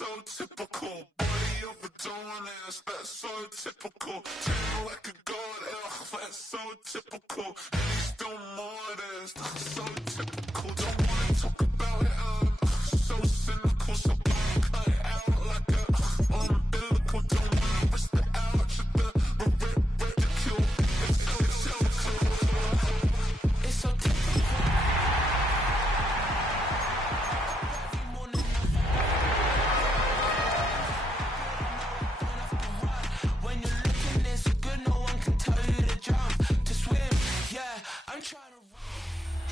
so typical. Body of a donut, that's so typical. Tan like a god, that's so typical. And he's still modest, so typical. Don't wanna talk about it, so cynical. So cut it out like a umbilical. Don't wanna risk the ouch of the ridicule. It's so typical. It's so typical.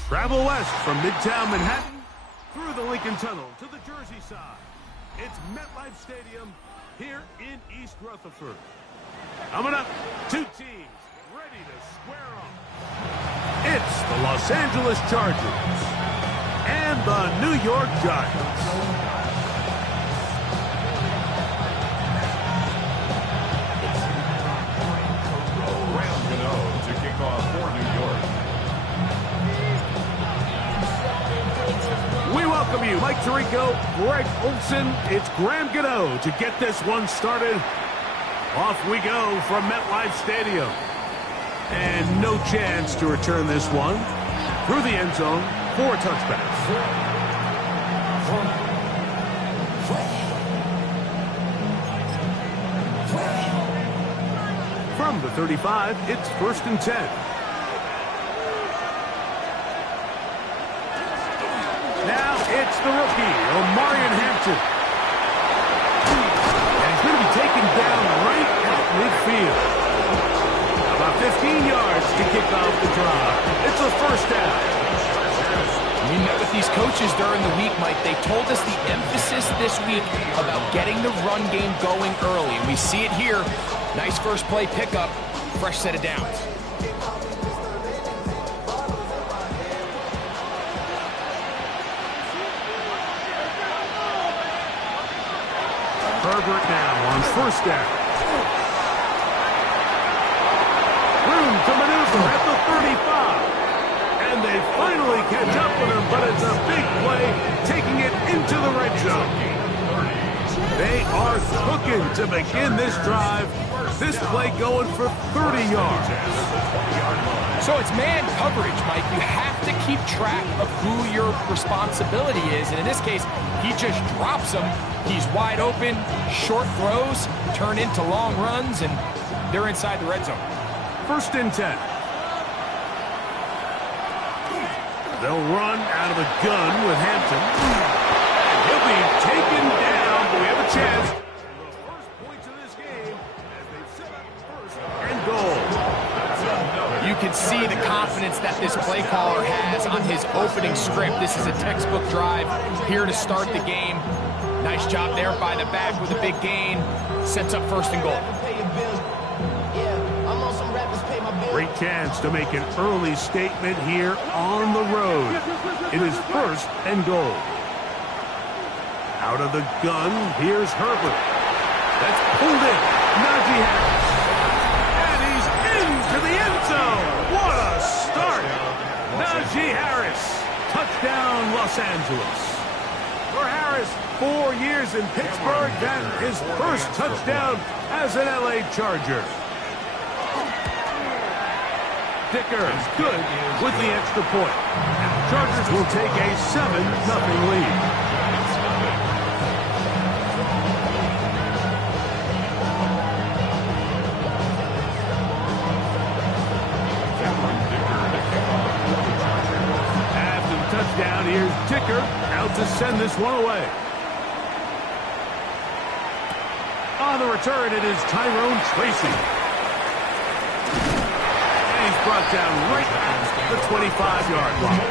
Travel west from Midtown Manhattan through the Lincoln Tunnel to the Jersey side. It's MetLife Stadium here in East Rutherford. Coming up, two teams ready to square off. It's the Los Angeles Chargers and the New York Giants. To kick off for New York. We welcome you, Mike Tirico, Greg Olson. It's Graham Gano to get this one started. Off we go from MetLife Stadium. And no chance to return this one through the end zone for a touchback. From the 35, it's 1st and 10. Now it's the rookie, Omarion Hampton. And he's going to be taken down right at midfield. About 15 yards to kick off the drive. It's a first down. We met with these coaches during the week, Mike. They told us the emphasis this week about getting the run game going early. And we see it here. Nice first play pickup, fresh set of downs. Herbert now on first down. Room to maneuver at the 35. And they finally catch up with him, but it's a big play, taking it into the red zone. They are cooking to begin this drive. This play going for 30 yards. So it's man coverage, Mike. You have to keep track of who your responsibility is. And in this case, he just drops him. He's wide open, short throws, turn into long runs, and they're inside the red zone. 1st and 10. They'll run out of the gun with Hampton. He'll be taken down, but we have a chance. The first points of this game as they set up 1st and goal. You can see the confidence that this play caller has on his opening script. This is a textbook drive here to start the game. Nice job there by the back with a big gain. Sets up 1st and goal. Great chance to make an early statement here on the road. It is 1st and goal. Out of the gun, here's Herbert. That's pulled in. Najee Harris. And he's into the end zone. What a start. Najee Harris. Touchdown, Los Angeles. For Harris, 4 years in Pittsburgh, and his first touchdown as an LA Charger. Dicker is good with the extra point. And the Chargers will take a 7-0 lead. After the touchdown, here's Dicker out to send this one away. On the return, it is Tyrone Tracy. Brought down right at the 25-yard line.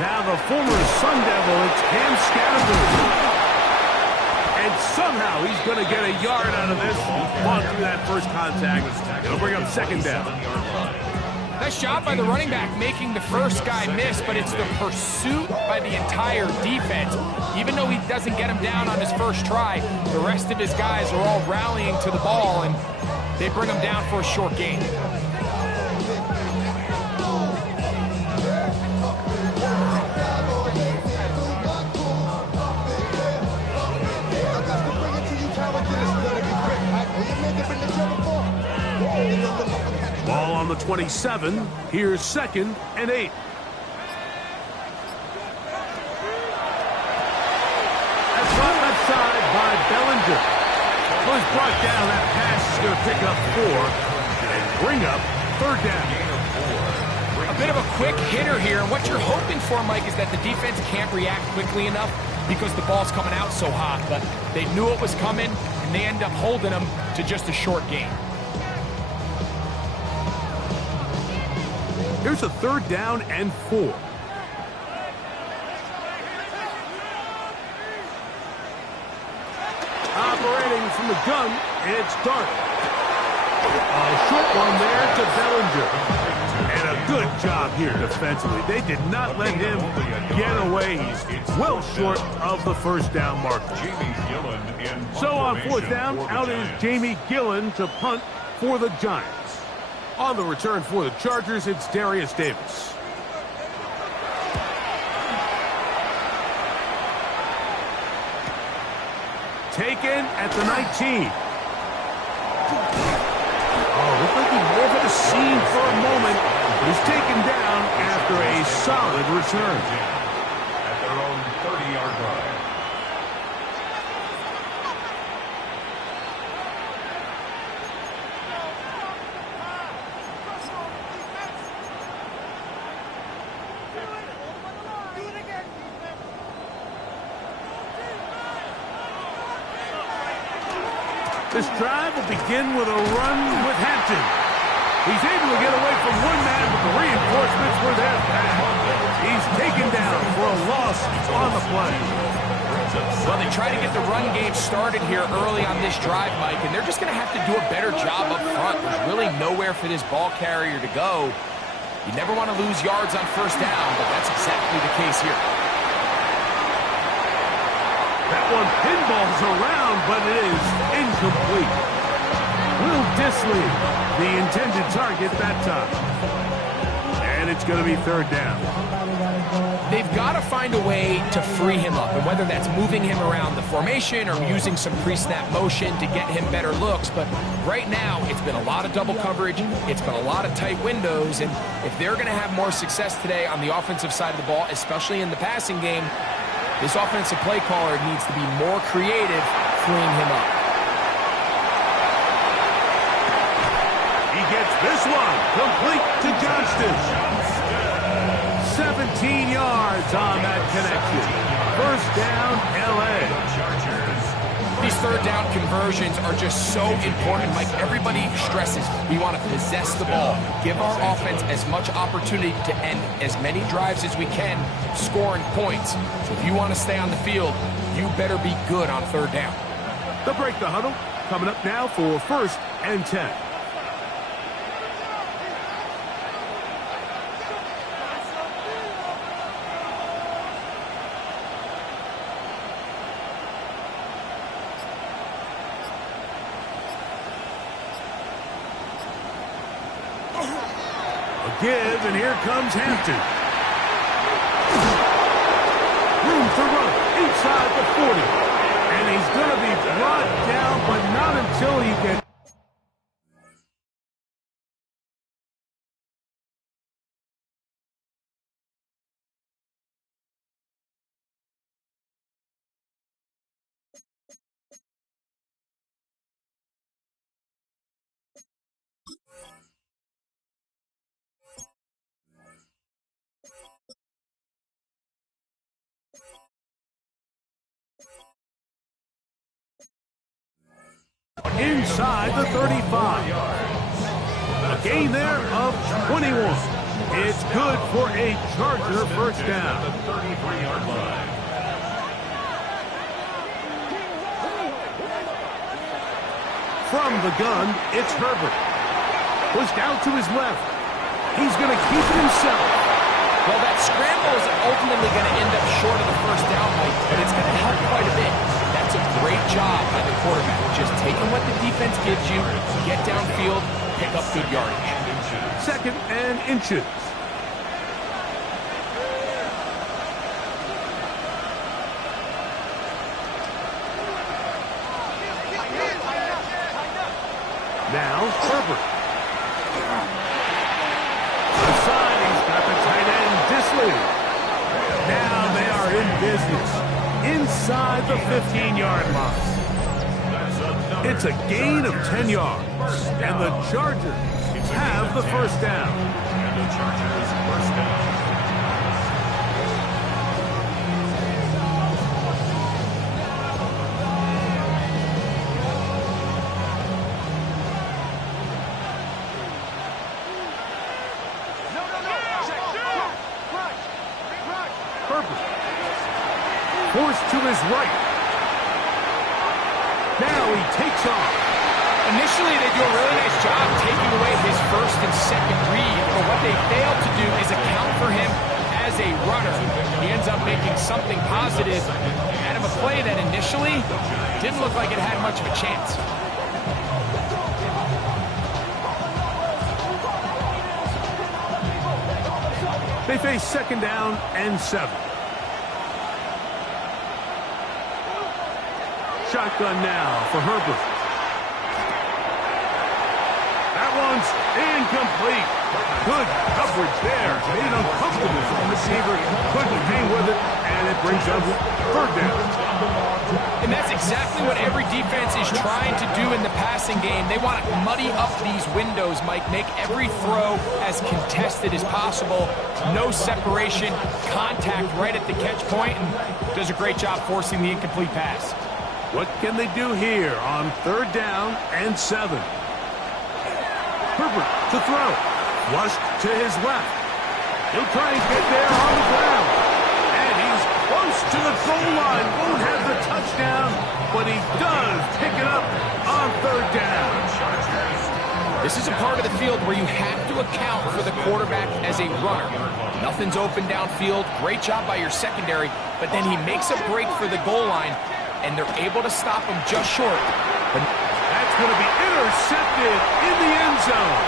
Now the former Sun Devil, it's Cam Scattergood. And somehow he's going to get a yard out of this. He's fought through that first contact. It'll bring up 2nd down. Nice job by the running back making the first guy miss, but it's the pursuit by the entire defense. Even though he doesn't get him down on his first try, the rest of his guys are all rallying to the ball, and they bring him down for a short gain. Ball on the 27. Here's 2nd and 8. That's run left side by Bellinger. Was brought down. That pass is going to pick up 4 and bring up 3rd down. A bit of a quick hitter here, and what you're hoping for, Mike, is that the defense can't react quickly enough because the ball's coming out so hot, but they knew it was coming, and they end up holding them to just a short gain. Here's a 3rd down and 4. Operating from the gun, it's Dart. A short one there to Bellinger. And a good job here defensively. They did not let him get away. He's well short of the 1st down marker. So on 4th down, out is Jamie Gillen to punt for the Giants. On the return for the Chargers, it's Darius Davis. Taken at the 19. Oh, looked like he wove at a seam for a moment. He's taken down after a solid return. At their own 30-yard line. This drive will begin with a run with Hampton. He's able to get away from one man, but the reinforcements were there fast. He's taken down for a loss on the play. Well, they try to get the run game started here early on this drive, Mike, and they're just going to have to do a better job up front. There's really nowhere for this ball carrier to go. You never want to lose yards on 1st down, but that's exactly the case here. That one pinballs around, but it is incomplete. Will Disley, the intended target that time. And it's going to be 3rd down. They've got to find a way to free him up, and whether that's moving him around the formation or using some pre-snap motion to get him better looks. But right now, it's been a lot of double coverage. It's been a lot of tight windows, and if they're going to have more success today on the offensive side of the ball, especially in the passing game, this offensive play caller needs to be more creative freeing him up. He gets this one complete to Johnston. 17 yards on that connection. 1st down, L.A. These 3rd down conversions are just so important. Like everybody stresses, we want to possess the ball, give our offense as much opportunity to end as many drives as we can, scoring points. So if you want to stay on the field, you better be good on 3rd down. They'll break the huddle. Coming up now for 1st and 10. Give, and here comes Hampton. Room to run inside the 40. And he's going to be brought down, but not until he gets... inside the 35. A gain there of 21. It's good for a Charger 1st down. The 33-yard line. From the gun, it's Herbert. Pushed out to his left. He's going to keep it himself. Well, that scramble is ultimately going to end up short of the first down, Mike, but it's going to help quite a bit. That's a great job by the quarterback. Just taking what the defense gives you, get downfield, pick up good yardage. 2nd and inches. Now, Herbert. Aside, he's got the tight end, Disley. Now they are in business. Inside the 15-yard line. It's a gain of 10 yards. And the Chargers have the first down. And the Chargers first down. Herbert. Forced to his right. Now he takes off. Initially, they do a really nice job taking away his first and second read, but what they fail to do is account for him as a runner. He ends up making something positive out of a play that initially didn't look like it had much of a chance. They face 2nd down and 7. Shotgun now for Herbert. That one's incomplete. Good coverage there. Made it uncomfortable for the receiver. Couldn't hang with it, and it brings up 3rd down. And that's exactly what every defense is trying to do in the passing game. They want to muddy up these windows, Mike. Make every throw as contested as possible. No separation, contact right at the catch point, and does a great job forcing the incomplete pass. What can they do here on 3rd down and 7? Herbert to throw. Flushed to his left. He'll try and get there on the ground. And he's close to the goal line. Won't have the touchdown, but he does pick it up on 3rd down. This is a part of the field where you have to account for the quarterback as a runner. Nothing's open downfield. Great job by your secondary, but then he makes a break for the goal line, and they're able to stop him just short. But that's going to be intercepted in the end zone.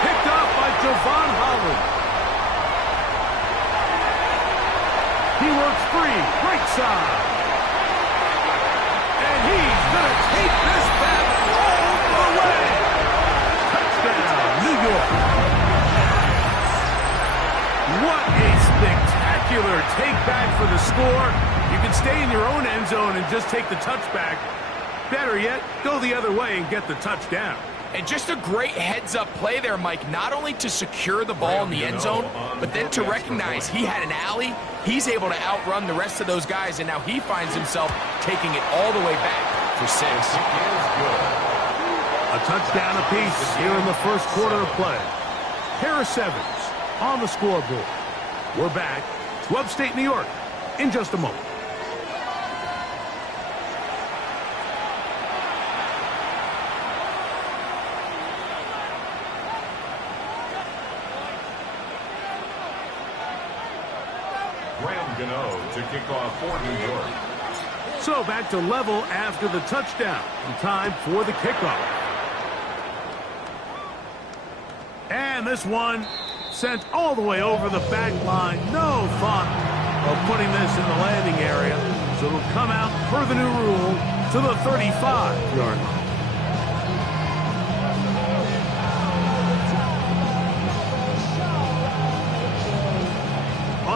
Picked off by Javon Holland. He works free, right side. And he's going to take this back all the way. Touchdown, New York. What a spectacular take back for the score. You can stay in your own end zone and just take the touchback. Better yet, go the other way and get the touchdown. And just a great heads-up play there, Mike, not only to secure the ball in the end zone, but then to recognize he had an alley. He's able to outrun the rest of those guys, and now he finds himself taking it all the way back for 6. A touchdown apiece here in the first quarter of play. Harris Evans on the scoreboard. We're back to upstate New York in just a moment. To kick off for New York. So back to level after the touchdown. And time for the kickoff. And this one sent all the way over the back line. No thought of putting this in the landing area. So it'll come out per the new rule to the 35-yard line.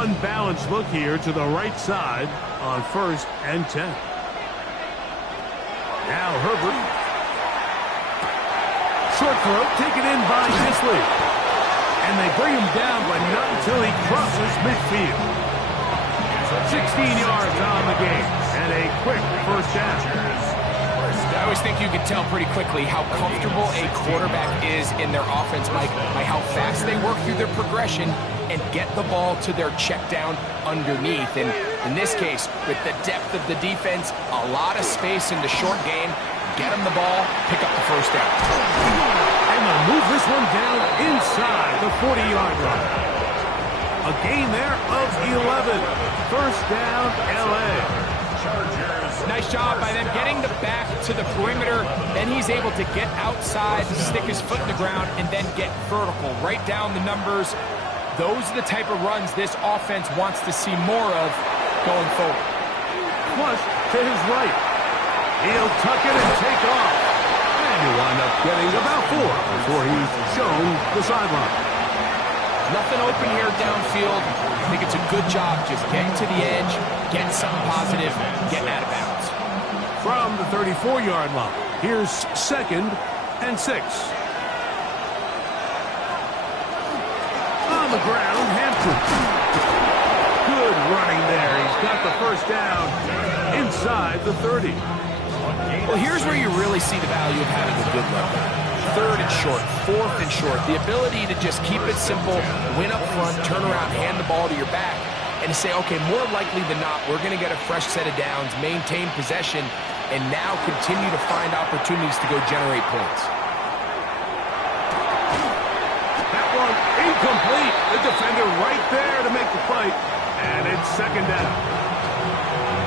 Unbalanced look here to the right side on 1st and 10. Now Herbert. Short throw taken in by Disley. And they bring him down, but not until he crosses midfield. 16 yards on the game and a quick first down. I always think you can tell pretty quickly how comfortable a quarterback is in their offense, Mike, by how fast they work through their progression and get the ball to their check down underneath. And in this case, with the depth of the defense, a lot of space in the short game, get him the ball, pick up the first down. And they'll move this one down inside the 40-yard line. A gain there of 11. First down, L.A. Nice job by them getting the back to the perimeter. Then he's able to get outside, stick his foot in the ground, and then get vertical. Right down the numbers. Those are the type of runs this offense wants to see more of going forward. Flush to his right. He'll tuck it and take off. And he'll wind up getting about 4 before he's shown the sideline. Nothing open here downfield. I think it's a good job just getting to the edge, getting something positive, getting out of bounds. From the 34-yard line, here's 2nd and 6. On the ground, Hampton. Good running there. He's got the first down inside the 30. Well, here's where you really see the value of having a good run. 3rd and short, 4th and short. The ability to just keep it simple, win up front, turn around, hand the ball to your back, and to say, okay, more likely than not, we're going to get a fresh set of downs, maintain possession, and now continue to find opportunities to go generate points. That one incomplete. The defender right there to make the fight, and it's 2nd down.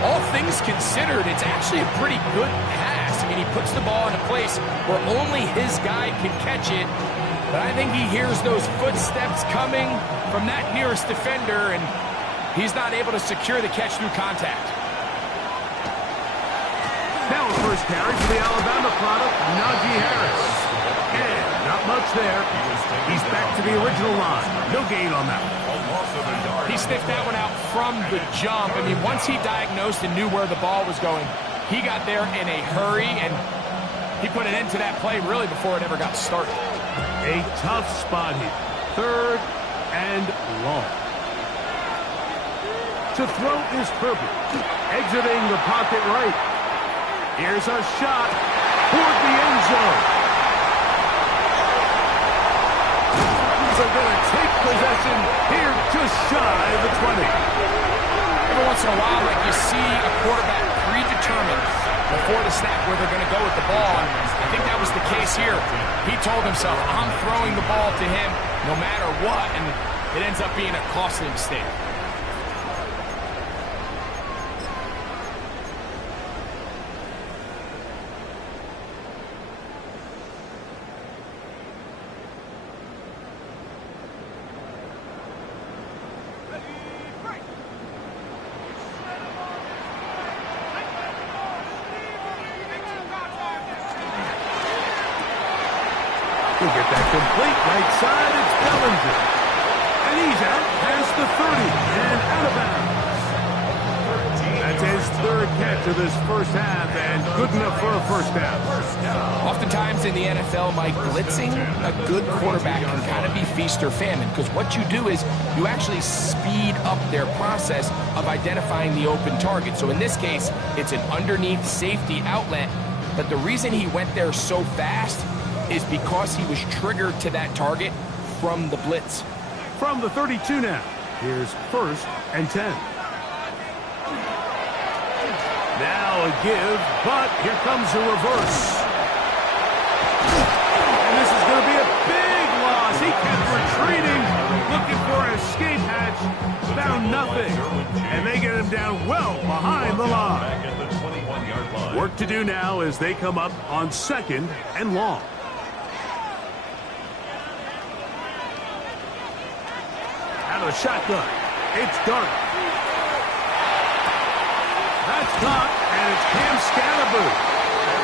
All things considered, it's actually a pretty good pass. I mean, he puts the ball in a place where only his guy can catch it. But I think he hears those footsteps coming from that nearest defender, and he's not able to secure the catch through contact. Now a first carry for the Alabama product, Najee Harris. And not much there. He's back to the original line. No gain on that one. He sniffed that one out from the jump. I mean, once he diagnosed and knew where the ball was going, he got there in a hurry, and he put an end to that play really before it ever got started. A tough spot here. 3rd and long. To throw is Herbert. Exiting the pocket right. Here's a shot toward the end zone. They're going to take possession here just shy of the 20. Every once in a while, like you see a quarterback predetermined before the snap where they're going to go with the ball. And I think that was the case here. He told himself, I'm throwing the ball to him no matter what, and it ends up being a costly mistake. He'll get that complete right side. It's Bellinger. And he's out past the 30 and out of bounds. That's his 3rd catch of this first half and good enough for a first down. Oftentimes in the NFL, Mike, blitzing a good quarterback can kind of be feast or famine, because what you do is you actually speed up their process of identifying the open target. So in this case, it's an underneath safety outlet, but the reason he went there so fast is because he was triggered to that target from the blitz. From the 32 now, here's 1st and 10. Now a give, but here comes a reverse. And this is going to be a big loss. He kept retreating, looking for an escape hatch, found nothing. And they get him down well behind the line. Work to do now as they come up on 2nd and long. Out of the shotgun, it's Dart. That's caught, and it's Cam Scalaboo.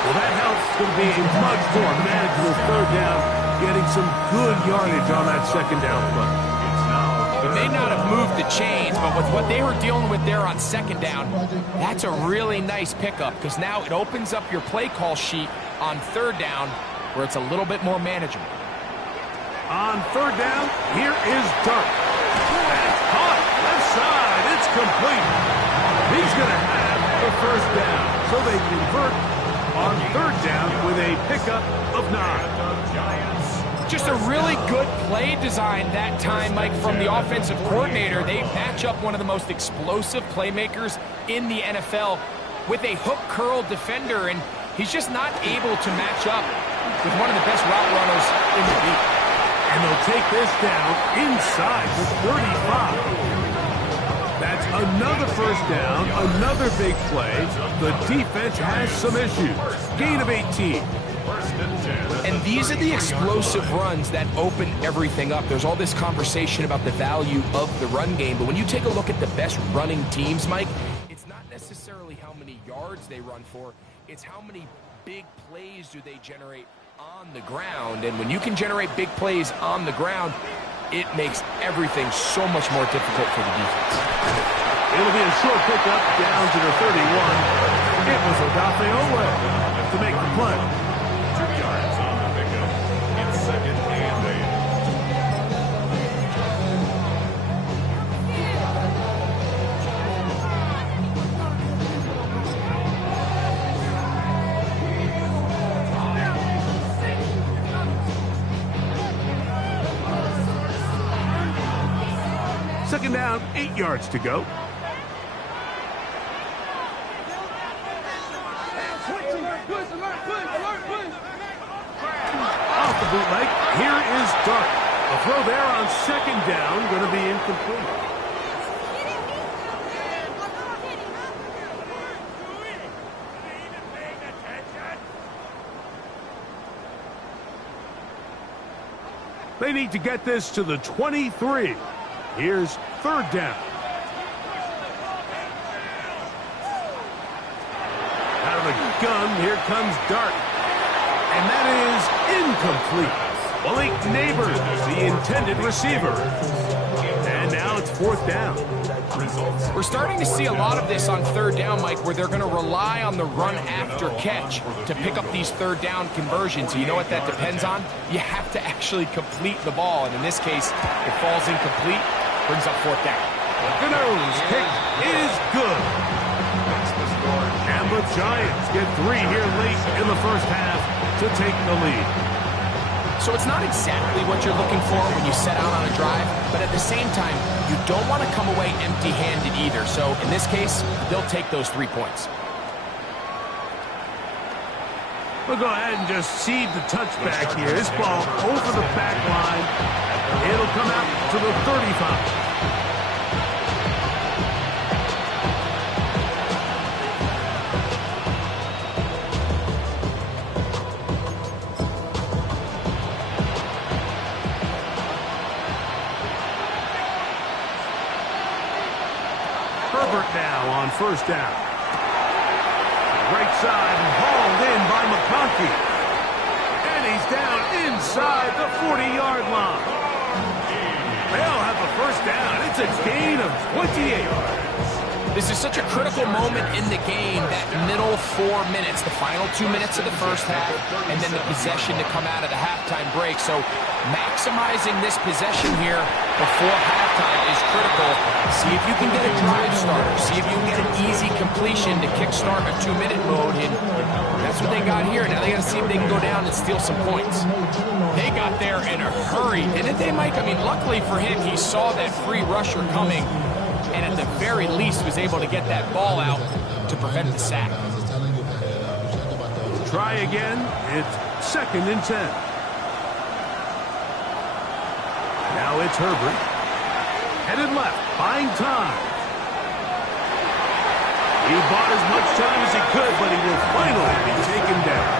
Well, that helps. It's going to be a much more manageable 3rd down, getting some good yardage on that 2nd down play. He may not have moved the chains, but with what they were dealing with there on 2nd down, that's a really nice pickup, because now it opens up your play call sheet on 3rd down, where it's a little bit more manageable. On 3rd down, here is Dart. That's caught. Left side. It's complete. He's going to have the first down. So they convert on 3rd down with a pickup of 9. Just a really good play design that time, Mike, from the offensive coordinator. They match up one of the most explosive playmakers in the NFL with a hook curl defender, and He's just not able to match up with one of the best route runners in the league. And they'll take this down inside the 35. That's another first down, another big play. The defense has some issues. Gain of 18. And these are the explosive runs that open everything up. There's all this conversation about the value of the run game, but when you take a look at the best running teams, Mike, it's not necessarily how many yards they run for, it's how many big plays do they generate on the ground. And when you can generate big plays on the ground, it makes everything so much more difficult for the defense. It'll be a short pickup down to the 31. It was Odafe Owe to make the play. 2 yards on the pickup. It's 2nd and 8. Second down, 8 yards to go. Off the bootleg, here is Dart. A throw there on second down, going to be incomplete. They need to get this to the 23. Here's third down. Out of the gun, here comes Dart. And that is incomplete. Malik Neighbors, the intended receiver. And now it's fourth down. We're starting to see a lot of this on third down, Mike, where they're going to rely on the run after catch to pick up these third down conversions. You know what that depends on? You have to actually complete the ball. And in this case, it falls incomplete, brings up fourth down. The nose kick is good. And the Giants get 3 here late in the first half to take the lead. So it's not exactly what you're looking for when you set out on a drive, but at the same time, you don't want to come away empty-handed either. So in this case, they'll take those 3 points. We'll go ahead and just seed the touchback here. This ball over the back line. It'll come out to the 35. Now on first down. Right side and hauled in by McConkey. And he's down inside the 40-yard line. They'll have the first down. It's a gain of 28. This is such a critical moment in the game, that middle 4 minutes, the final 2 minutes of the first half, and then the possession to come out of the halftime break. So maximizing this possession here before halftime is critical. See if you can get a drive starter. See if you can get an easy completion to kickstart a 2-minute mode. And that's what they got here. Now they got to see if they can go down and steal some points. They got there in a hurry, didn't they, Mike? I mean, luckily for him, he saw that free rusher coming, and at the very least was able to get that ball out to prevent the sack. Try again. It's 2nd and 10. Now it's Herbert. Headed left, buying time. He bought as much time as he could, but he will finally be taken down.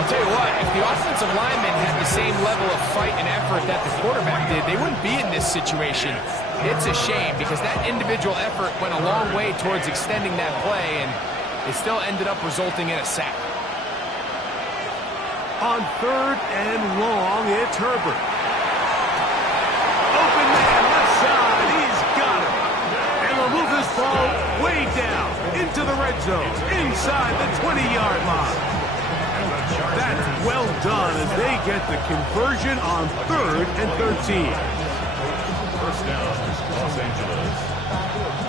I'll tell you what, if the offensive lineman had the same level of fight and effort that the quarterback did, they wouldn't be in this situation. It's a shame because that individual effort went a long way towards extending that play, and it still ended up resulting in a sack. On third and long, it's Herbert. Open man, left side, he's got it. And they'll move this ball way down into the red zone, inside the 20-yard line. That's well done as they get the conversion on 3rd and 13. First down, Los Angeles.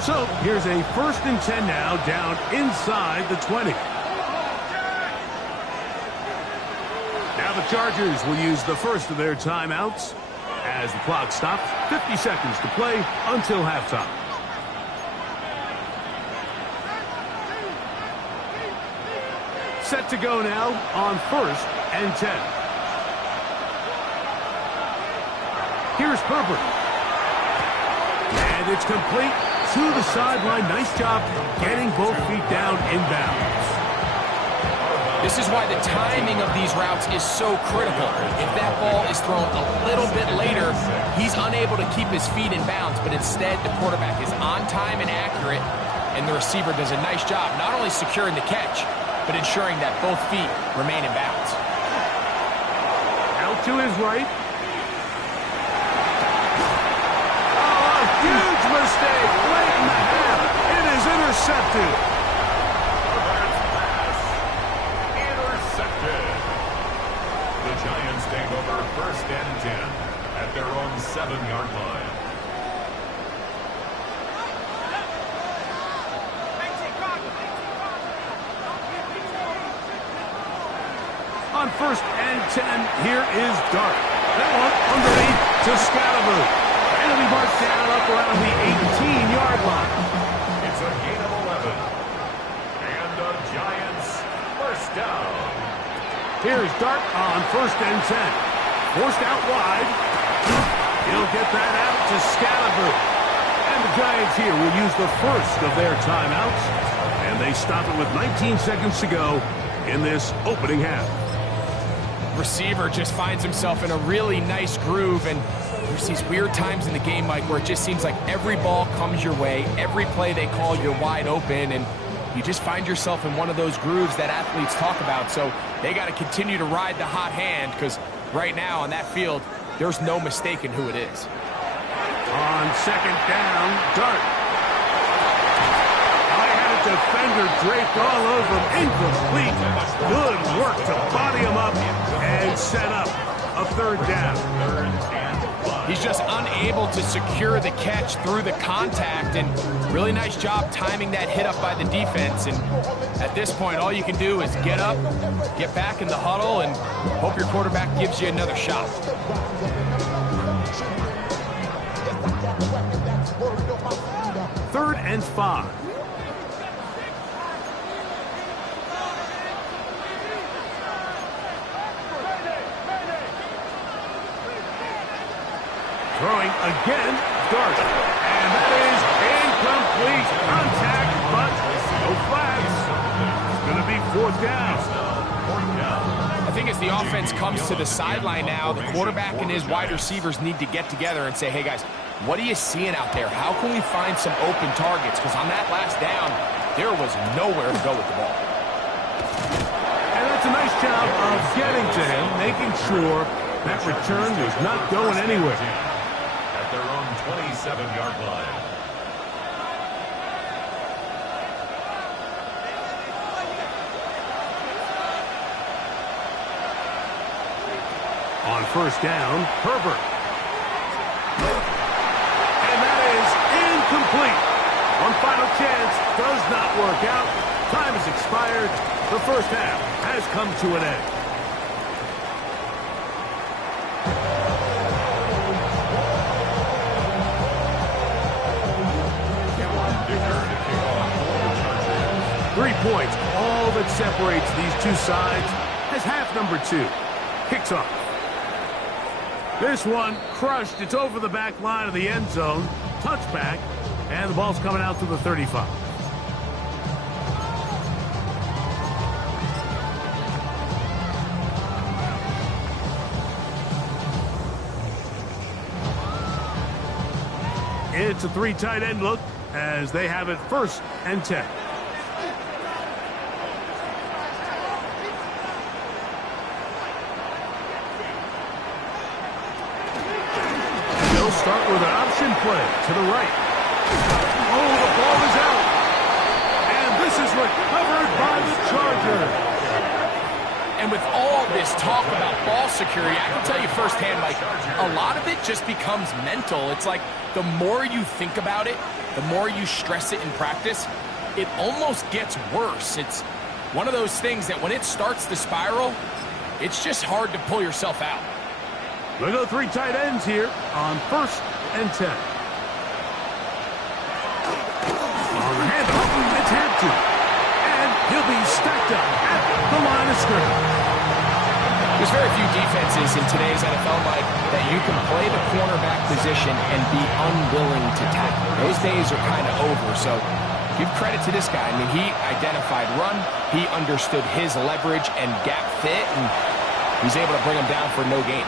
So here's a 1st and 10 now, down inside the 20. Now the Chargers will use the first of their timeouts as the clock stops. 50 seconds to play until halftime. Set to go now on 1st and 10. Here's Herbert. And it's complete to the sideline. Nice job getting both feet down inbounds. This is why the timing of these routes is so critical. If that ball is thrown a little bit later, he's unable to keep his feet in bounds, but instead the quarterback is on time and accurate, and the receiver does a nice job not only securing the catch, but ensuring that both feet remain in bounds. Out to his right. Oh, a huge mistake late in the half. It is intercepted. Giants take over 1st and 10 at their own 7-yard line. On 1st and 10, here is Dart. That one underneath to Scalaboo. And it'll be marked down up around the 18-yard line. It's a gain of 11. And the Giants 1st down. Here's Dart on 1st and 10. Forced out wide. He'll get that out to Scalaboo. And the Giants here will use the first of their timeouts. And they stop it with 19 seconds to go in this opening half. Receiver just finds himself in a really nice groove, and there's these weird times in the game, Mike, where it just seems like every ball comes your way, every play they call, you're wide open, and you just find yourself in one of those grooves that athletes talk about. So they got to continue to ride the hot hand, because right now on that field, there's no mistaking who it is. On 2nd down, Dart. I had a defender draped all over him. Incomplete. Good work to body him up and set up a 3rd down. He's just unable to secure the catch through the contact, and really nice job timing that hit up by the defense. And at this point, all you can do is get up, get back in the huddle, and hope your quarterback gives you another shot. 3rd and 5. Throwing again, Dart. And that is incomplete. Contact, but no flags. It's going to be 4th down. I think as the offense comes to the sideline now, the quarterback and his wide receivers need to get together and say, hey guys, what are you seeing out there? How can we find some open targets? Because on that last down, there was nowhere to go with the ball. And that's a nice job of getting to him, making sure that return was not going anywhere. At their own 27-yard line. On 1st down, Herbert. And that is incomplete. One final chance does not work out. Time has expired. The 1st half has come to an end. Points, all that separates these two sides as half number 2 kicks off. This one crushed. It's over the back line of the end zone. Touchback, and the ball's coming out to the 35. It's a 3 tight end look as they have it 1st and 10. Start with an option play to the right. Oh, the ball is out. And this is recovered by the Chargers. And with all this talk about ball security, I can tell you firsthand, Mike, a lot of it just becomes mental. It's like the more you think about it, the more you stress it in practice, it almost gets worse. It's one of those things that when it starts to spiral, it's just hard to pull yourself out. Look at the 3 tight ends here on 1st and 10. On the handoff, it's Hampton. And he'll be stacked up at the the line of scrimmage. There's very few defenses in today's NFL, Mike, that you can play the cornerback position and be unwilling to tackle. Those days are kind of over, so give credit to this guy. I mean, he identified run, he understood his leverage and gap fit, and he's able to bring him down for no gain.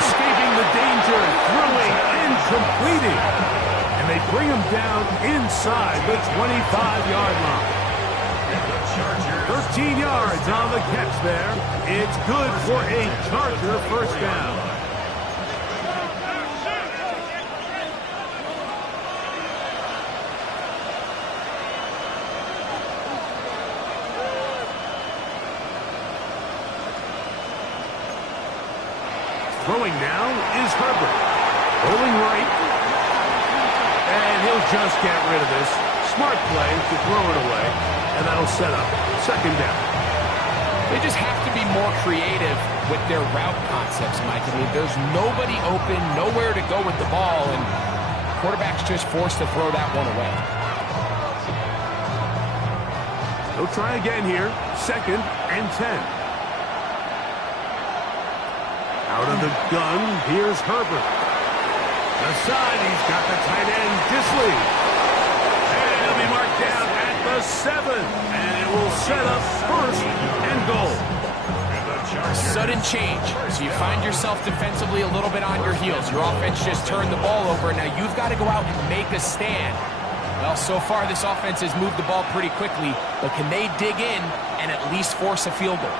Escaping the danger, throwing and completing. And they bring him down inside the 25-yard line. 13 yards on the catch there. It's good for a Charger first down. Throwing now is Herbert. Rolling right. And he'll just get rid of this. Smart play to throw it away. And that'll set up second down. They just have to be more creative with their route concepts, Mike. I mean, there's nobody open, nowhere to go with the ball, and quarterback's just forced to throw that one away. He'll try again here. Second and 10. Out of the gun, here's Herbert. The side, he's got the tight end, Disley. And he'll be marked down at the 7. And it will set up first and goal. Sudden change. So you find yourself defensively a little bit on your heels. Your offense just turned the ball over. Now you've got to go out and make a stand. Well, so far this offense has moved the ball pretty quickly, but can they dig in and at least force a field goal?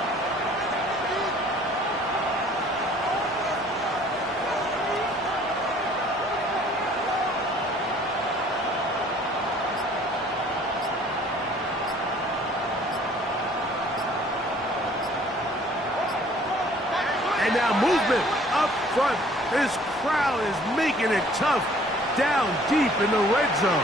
And now movement up front. This crowd is making it tough down deep in the red zone.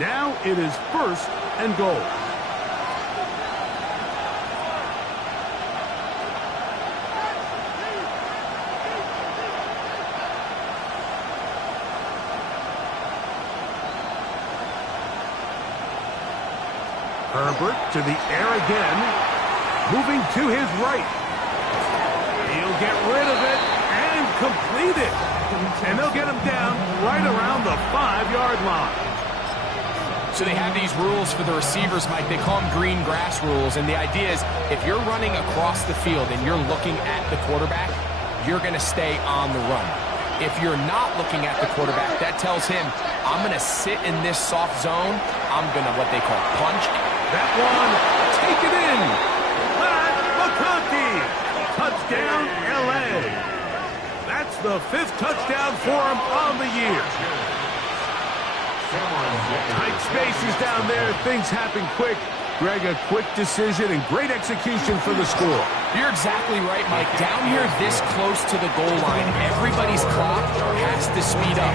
Now it is first and goal. Herbert to the air again, moving to his right. He'll get rid of it and complete it. And they'll get him down right around the 5-yard line. So they have these rules for the receivers, Mike. They call them green grass rules. And the idea is if you're running across the field and you're looking at the quarterback, you're going to stay on the run. If you're not looking at the quarterback, that tells him, I'm going to sit in this soft zone. I'm going to what they call punch. That one, take it in. Pat McConkey. Touchdown, L.A. That's the 5th touchdown for him on the year. Tight spaces down there. Things happen quick. Greg, a quick decision and great execution for the score. You're exactly right, Mike. Down here this close to the goal line, everybody's clock has to speed up.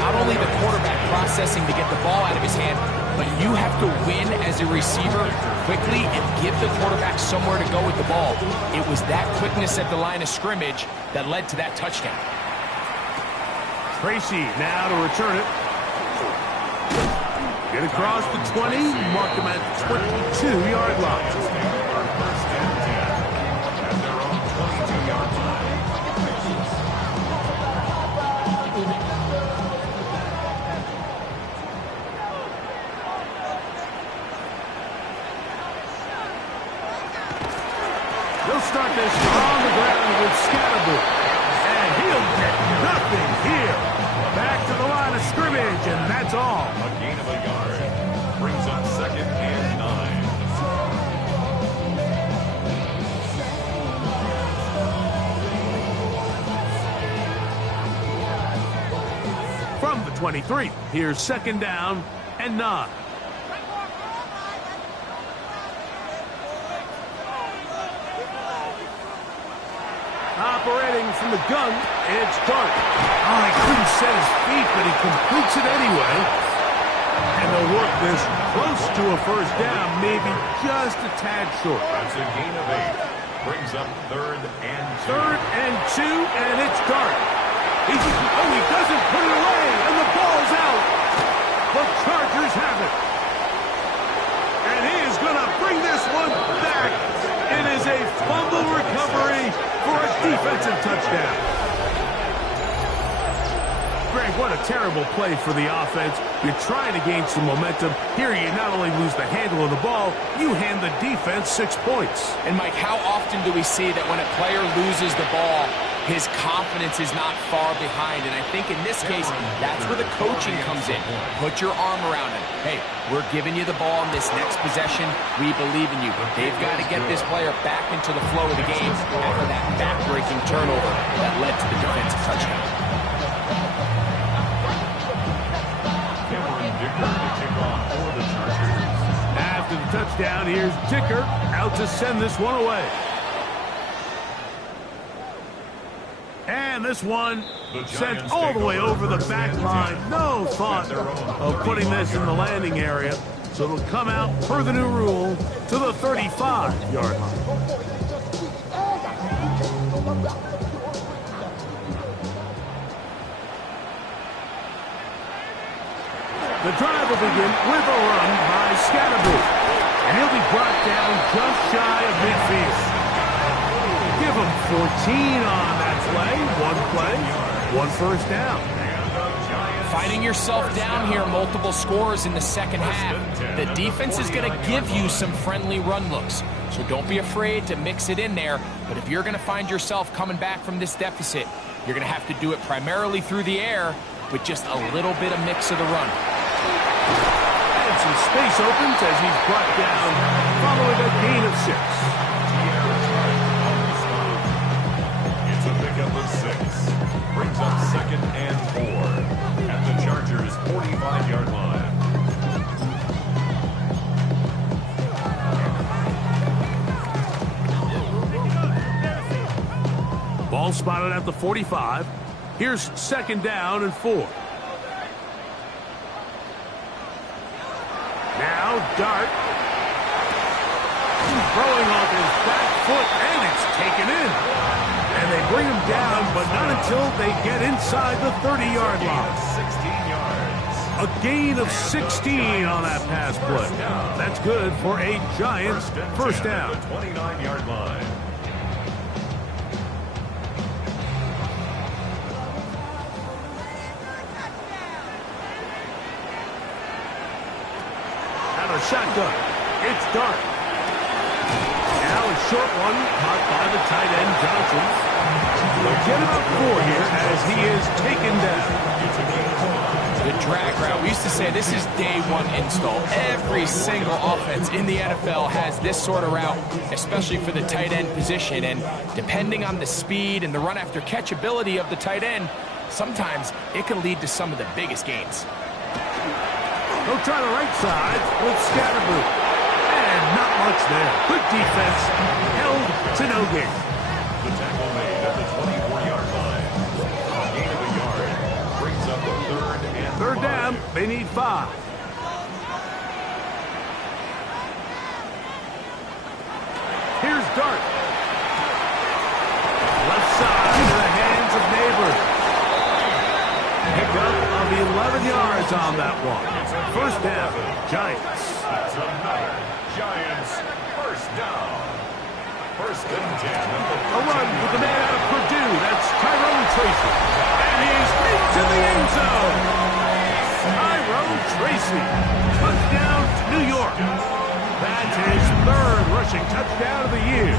Not only the quarterback processing to get the ball out of his hand, but you have to win as a receiver quickly and give the quarterback somewhere to go with the ball. It was that quickness at the line of scrimmage that led to that touchdown. Tracy now to return it. Get across the 20, mark him at 22-yard line. First and 10 at their own 22-yard line. They'll start this on the ground with Scatterboo. And he'll get nothing here. Back to the line of scrimmage, and that's all. A gain of a yard brings up second and 9. From the 23, here's second down and 9. Operating from the gun, it's Dart. Oh, he couldn't set his feet, but he completes it anyway. And they'll work this close to a first down, maybe just a tad short. That's a gain of 8. Brings up third and 2. Third and 2, and it's Dart. He doesn't put it away, and the ball's out. The Chargers have it. And he is going to bring this one back. It is a fumble recovery for a defensive touchdown. Greg, what a terrible play for the offense. You're trying to gain some momentum. Here you not only lose the handle of the ball, you hand the defense 6 points. And Mike, how often do we see that when a player loses the ball, his confidence is not far behind? And I think in this case, that's where the coaching comes in. Put your arm around him. Hey, we're giving you the ball in this next possession. We believe in you. They've got to get this player back into the flow of the game after that back-breaking turnover that led to the defensive touchdown. After the touchdown, here's Dicker out to send this one away. And this one sent all the way over the back line. No thought of putting this in the landing area. So it'll come out, per the new rule, to the 35-yard line. The drive will begin with a run by Scatterboot. And he'll be brought down just shy of midfield. Give him 14 on that play, one first down. Finding yourself down here, multiple scores in the second half. The defense is going to give you some friendly run looks. So don't be afraid to mix it in there. But if you're going to find yourself coming back from this deficit, you're going to have to do it primarily through the air with just a little bit of mix of the run. And some space opens as he's brought down following a gain of 6. It's a pickup of 6. Brings up 2nd and 4 at the Chargers' 45-yard line. Ball spotted at the 45. Here's 2nd down and 4. Now Dart. He's throwing off his back foot, and it's taken in. And they bring him down, but not until they get inside the 30-yard line. 16 yards. A gain of 16 on that pass play. That's good for a Giants first down. The 29-yard line. Shotgun. It's Dart. Now a short one caught by the tight end Johnson. They'll get about 4 here as he is taken down. The drag route. We used to say this is day one install. Every single offense in the NFL has this sort of route, especially for the tight end position. And depending on the speed and the run after catch ability of the tight end, sometimes it can lead to some of the biggest gains. They'll try the right side with Scatterboot. And not much there. Good defense. Held to no gain. The tackle made at the 24-yard line. A gain of a yard. Brings up the 3rd and 3rd down. They need 5. Here's Dart. Left side to the hands of Neighbors. Pick up of 11 yards on that one. First down, Giants. That's another Giants first down. 1st and 10. A run with the man out of Purdue. That's Tyrone Tracy. And he's into the end zone. Tyrone Tracy. Touchdown, New York. That's his 3rd rushing touchdown of the year.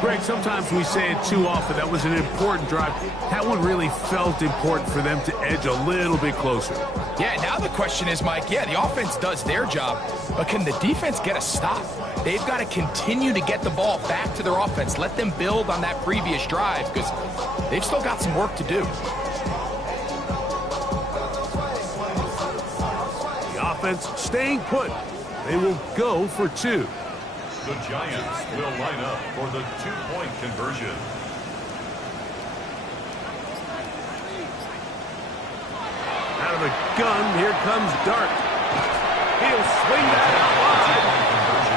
Greg, sometimes we say it too often. That was an important drive. That one really felt important for them to edge a little bit closer. Yeah, now the question is, Mike, yeah, the offense does their job, but can the defense get a stop? They've got to continue to get the ball back to their offense. Let them build on that previous drive because they've still got some work to do. The offense staying put. They will go for 2. The Giants will line up for the 2-point conversion. Out of the gun, here comes Dart. He'll swing that out wide.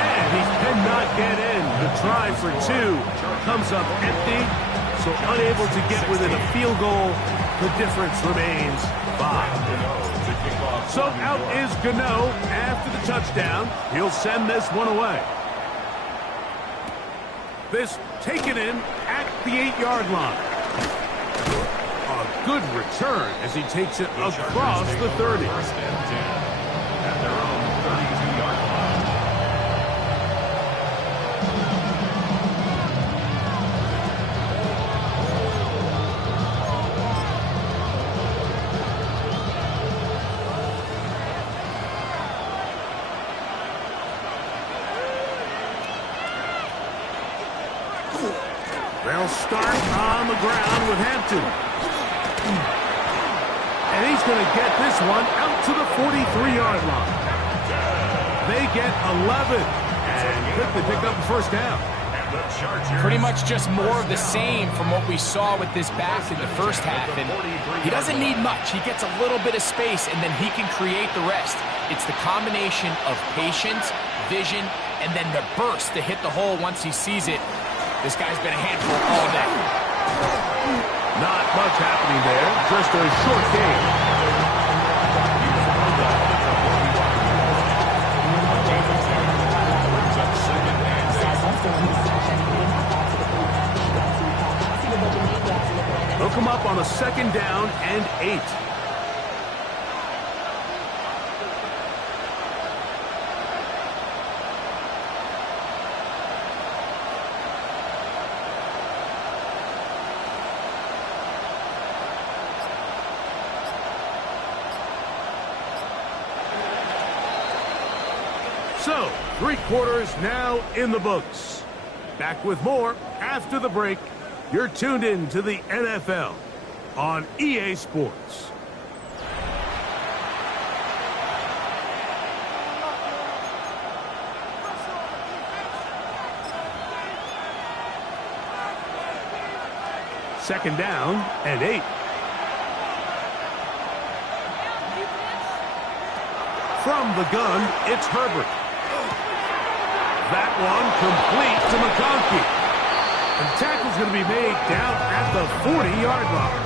And he cannot get in. The try for 2 comes up empty. so unable to get within a field goal. The difference remains 5. So out is Gano after the touchdown. He'll send this one away. This taken in at the 8-yard line. A good return as he takes it across the 30. First and 10 at their own 32-yard line. They'll start on the ground with Hampton. And he's going to get this one out to the 43-yard line. They get 11 and quickly pick up the first down. Pretty much just more of the same from what we saw with this back in the first half. And he doesn't need much. He gets a little bit of space, and then he can create the rest. It's the combination of patience, vision, and then the burst to hit the hole once he sees it. This guy's been a handful all day. Not much happening there. Just a short game. They'll come up on a 2nd down and 8. So, 3 quarters now in the books. Back with more after the break. You're tuned in to the NFL on EA Sports. Second down and 8. From the gun, it's Herbert. That one complete to McConkey. And tackle's going to be made down at the 40-yard line.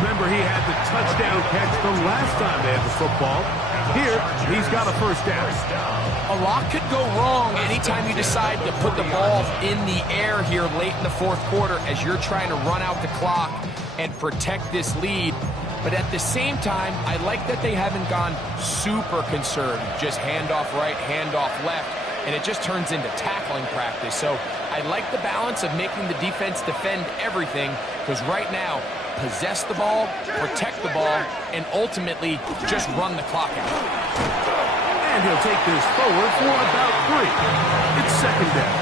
Remember, he had the touchdown catch the last time they had the football. Here, he's got a first down. A lot could go wrong anytime you decide to put the ball in the air here late in the 4th quarter as you're trying to run out the clock and protect this lead. But at the same time, I like that they haven't gone super conservative. Just handoff right, handoff left, and it just turns into tackling practice. So I like the balance of making the defense defend everything, because right now, possess the ball, protect the ball, and ultimately just run the clock out. And he'll take this forward for about 3. It's 2nd down.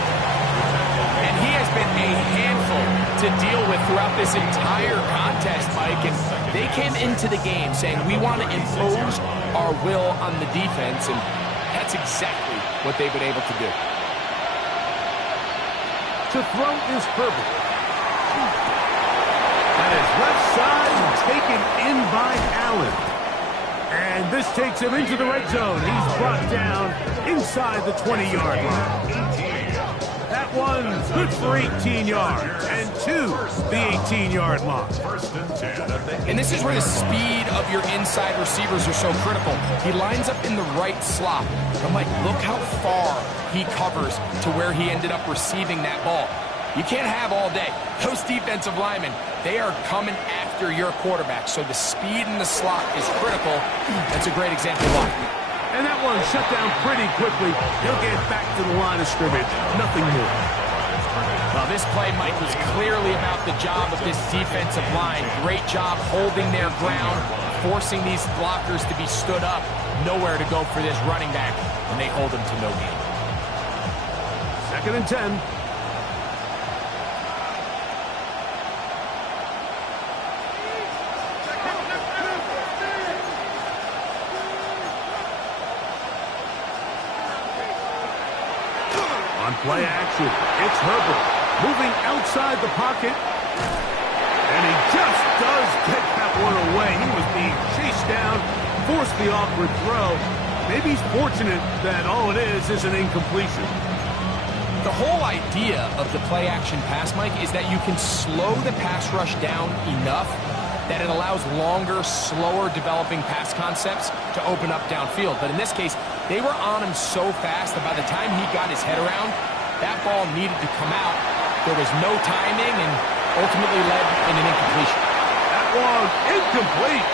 And he has been a handful to deal with throughout this entire contest, Mike. And they came into the game saying, we want to impose our will on the defense, and that's exactly what they've been able to do. To throw is Herbert. That is left side taken in by Allen. And this takes him into the red zone. He's brought down inside the 20-yard line. That one's good for 18 yards and to the 18-yard line. And this is where the speed of your inside receivers are so critical. He lines up in the right slot. But Mike, look how far he covers to where he ended up receiving that ball. You can't have all day. Those defensive linemen, they are coming after your quarterback. So the speed in the slot is critical. That's a great example why. And that one shut down pretty quickly. He'll get back to the line of scrimmage. Nothing more. Well, this play, Mike, was clearly about the job of this defensive line. Great job holding their ground, forcing these blockers to be stood up. Nowhere to go for this running back, and they hold him to no gain. 2nd and 10. Play action. It's Herbert moving outside the pocket. And he just does get that one away. He was being chased down, forced the awkward throw. Maybe he's fortunate that all it is an incompletion. The whole idea of the play-action pass, Mike, is that you can slow the pass rush down enough that it allows longer, slower developing pass concepts to open up downfield. But in this case, they were on him so fast that by the time he got his head around, that ball needed to come out. There was no timing and ultimately led in an incompletion. That was incomplete.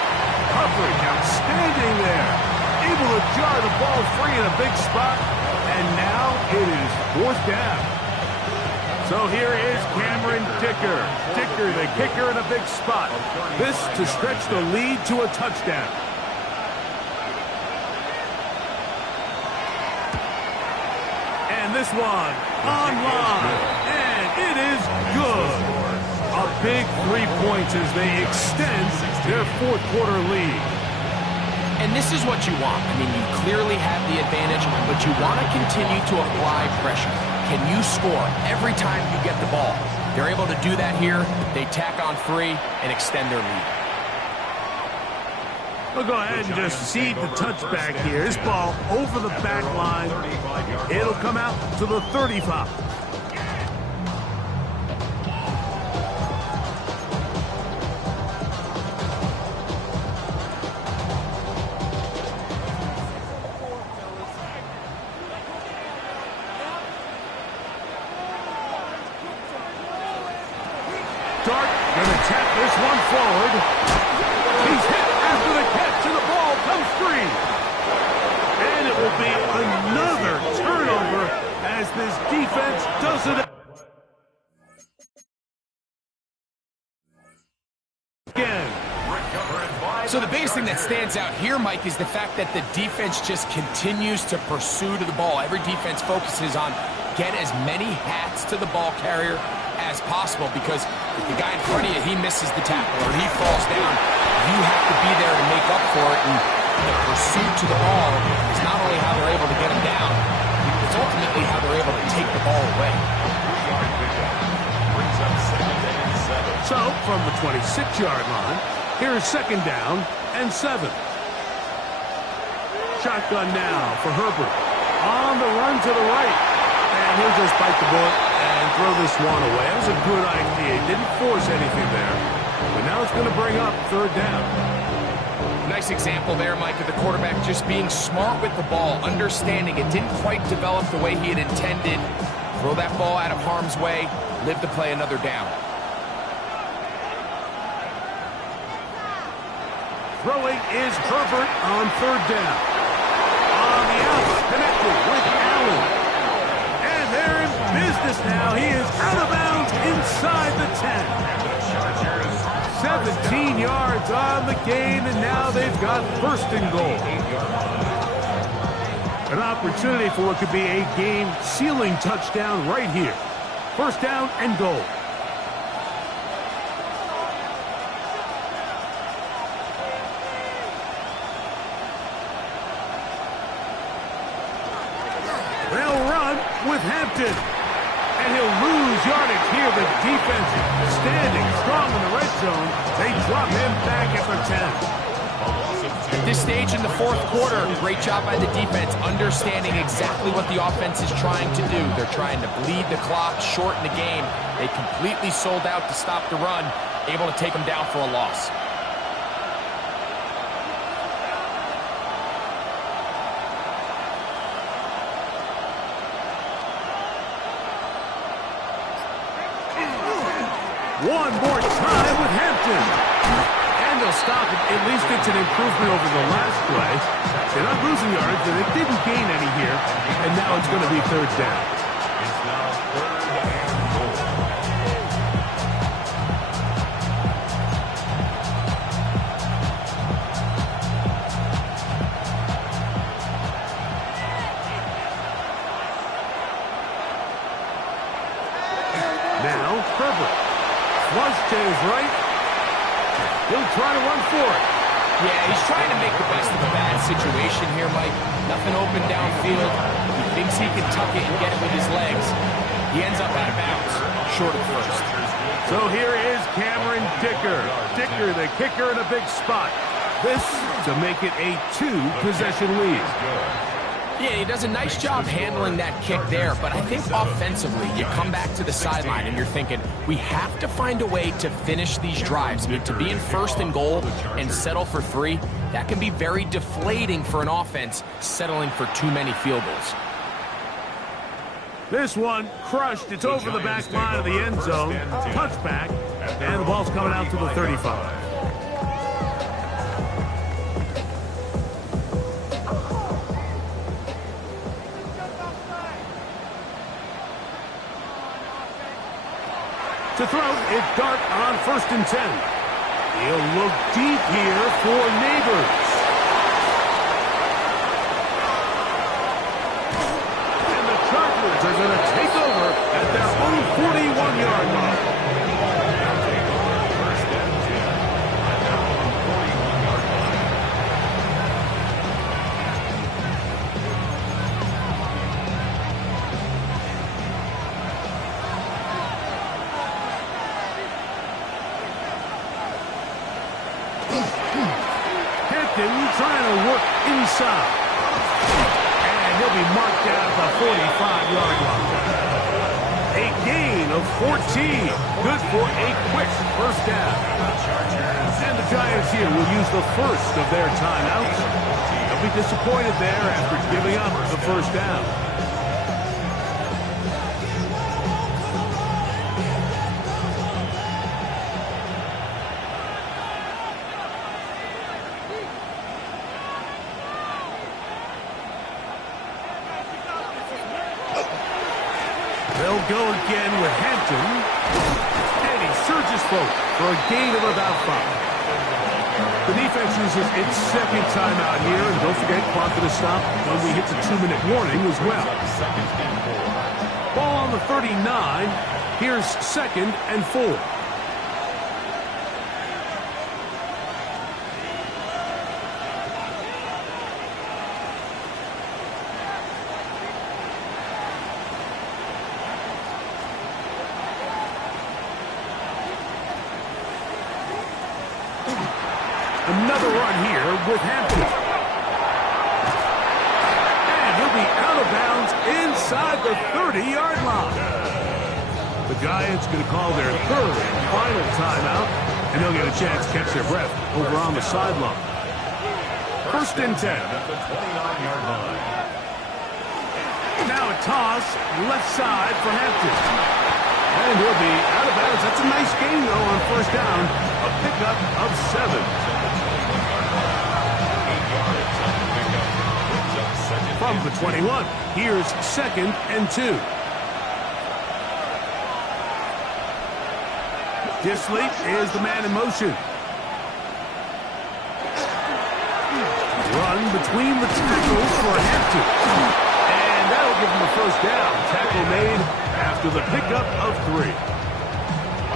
Coverage outstanding there. Able to jar the ball free in a big spot. And now it is 4th down. So here is Cameron Dicker. Dicker, the kicker, in a big spot. This to stretch the lead to a touchdown. And this one online. And it is good. A big 3 points as they extend their 4th quarter lead. And this is what you want. I mean, you clearly have the advantage, but you want to continue to apply pressure. Can you score every time you get the ball? They're able to do that here. They tack on 3 and extend their lead. We'll go ahead and just seed the touchback here. This ball over the back line. It'll come out to the 35. Dart gonna tap this one forward. He's hit after the catch, and the ball comes free. And it will be another turnover as this defense doesn't again. So the biggest thing that stands out here, Mike, is the fact that the defense just continues to pursue to the ball. Every defense focuses on get as many hats to the ball carrier as possible, because if the guy in front of you, he misses the tackle or he falls down, you have to be there to make up for it. And the pursuit to the ball is not only how they're able to get him down, it's ultimately how they're able to take the ball away. So from the 26-yard line, here is 2nd down and 7. Shotgun now for Herbert. On the run to the right. And he'll just bite the bullet and throw this one away. That was a good idea. He didn't force anything there. But now it's going to bring up 3rd down. Nice example there, Mike, of the quarterback just being smart with the ball, understanding it didn't quite develop the way he had intended. Throw that ball out of harm's way, live to play another down. Throwing is Herbert on 3rd down. On the out, connected with Allen. And they're in business now. He is out of bounds inside the 10. 17 yards on the gain, and now they've got 1st and goal. An opportunity for what could be a game-sealing touchdown right here. 1st down and goal. They'll run with Hampton. And he'll lose yardage here. The defense standing strong in the red zone. They drop him back at the 10. At this stage in the 4th quarter, great job by the defense, understanding exactly what the offense is trying to do. They're trying to bleed the clock, shorten the game. They completely sold out to stop the run, able to take them down for a loss. One more time with Hampton. And they'll stop it. At least it's an improvement over the last play. They're not losing yards, and they didn't gain any here. And now it's going to be 3rd down. It's now 3rd and goal. Now, Herbert. Flush to his right. He'll try to run for it. Yeah, he's trying to make the best of a bad situation here, Mike. Nothing open downfield. He thinks he can tuck it and get it with his legs. He ends up out of bounds, short of 1st. So here is Cameron Dicker. Dicker, the kicker, in a big spot. This to make it a 2-possession lead. Yeah, he does a nice job handling that kick there, but I think offensively, you come back to the sideline and you're thinking, we have to find a way to finish these drives. I mean, to be in first and goal and settle for 3, that can be very deflating for an offense settling for too many field goals. This one crushed. It's over the back line of the end zone. Touchback, and the ball's coming out to the 35. To throw, it's Dart on 1st and 10. He'll look deep here for Neighbors. And the Chargers are going to take over at their own 41-yard line. Trying to work inside. And he'll be marked down at the 45-yard line. A gain of 14. Good for a quick first down. And the Giants here will use the first of their timeouts. They'll be disappointed there after giving up the first down. They'll go again with Hampton. And he surges forward for a gain of about 5. The defense uses its second timeout here. And don't forget, clock to stop when we hit the 2-minute warning as well. Ball on the 39. Here's 2nd and 4. Another run here with Hampton. And he'll be out of bounds inside the 30-yard line. The Giants going to call their 3rd and final timeout, and they'll get a chance to catch their breath over on the sideline. 1st and 10. Now a toss, left side for Hampton. And he'll be out of bounds. That's a nice gain, though, on 1st down. A pickup of 7. From the 21, here's 2nd and 2. Disley is the man in motion. Run between the tackles for Hampton. And that'll give him a first down. Tackle made after the pickup of 3.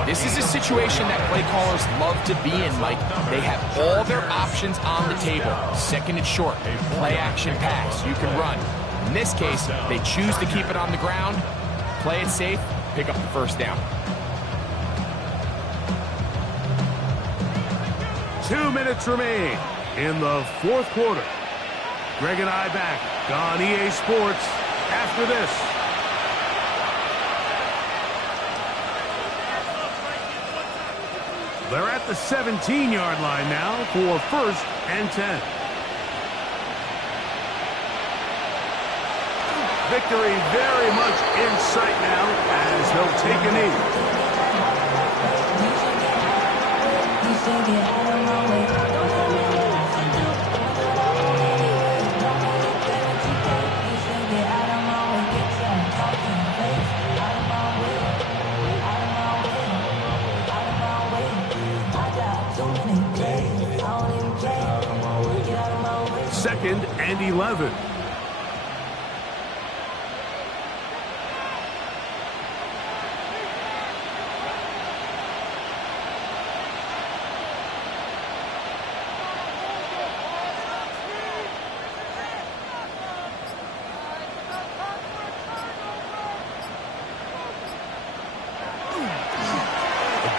This is a situation that play callers love to be in, Mike. They have all their options on the table. 2nd and short, play action pass, you can run. In this case, they choose to keep it on the ground, play it safe, pick up the first down. 2 minutes remain in the 4th quarter. Greg and I back on EA Sports after this. They're at the 17-yard line now for 1st and 10. Victory very much in sight now as they'll take a knee. Second and 11.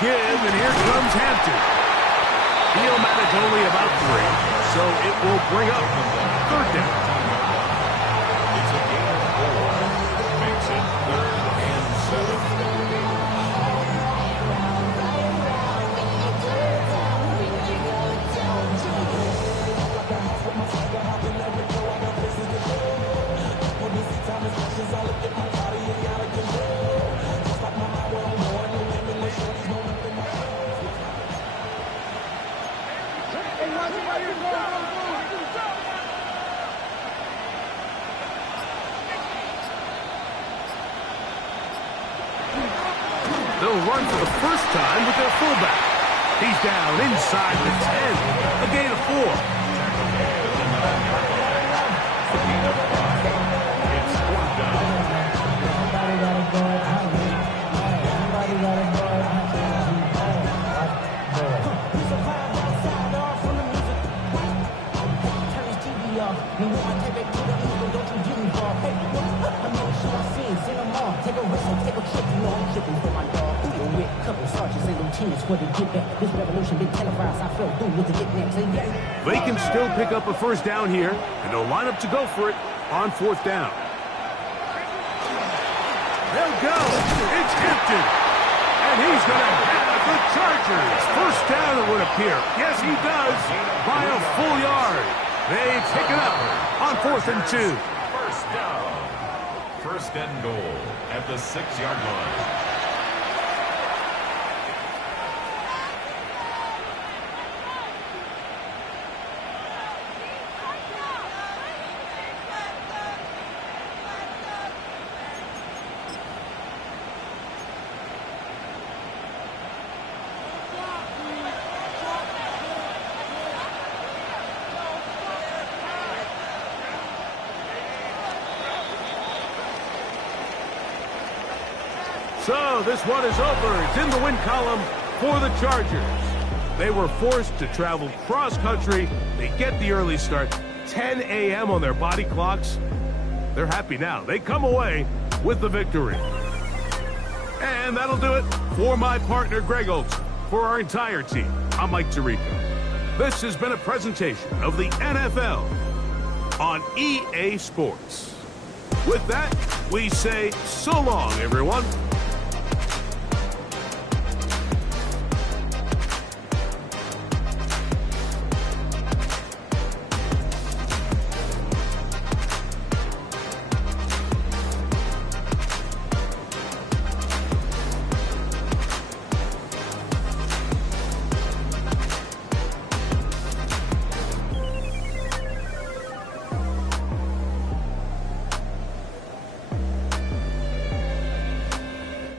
Give, and here comes Hampton. He'll manage only about 3, so it will bring up 3rd down. run for the first time with their fullback. He's down inside the 10. A gain of 4. It's fourth down. Take a whistle, take a trip, you know I'm tripping for my dog. Who you with? Couple sergeants and lieutenants for the get back. This revolution been televised, I fell through with the knickknacks. They can still pick up a first down here, and they'll line up to go for it on 4th down. They'll go. It's Hampton. And he's going to have the Chargers. First down, it would appear. Yes, he does, by a full yard. They pick it up on 4th and 2. First down. First and goal at the 6-yard line. So this one is over. It's in the win column for the Chargers. They were forced to travel cross-country. They get the early start, 10 a.m. on their body clocks. They're happy now. They come away with the victory. And that'll do it for my partner, Greg Olson. For our entire team, I'm Mike Tirico. This has been a presentation of the NFL on EA Sports. With that, we say so long, everyone.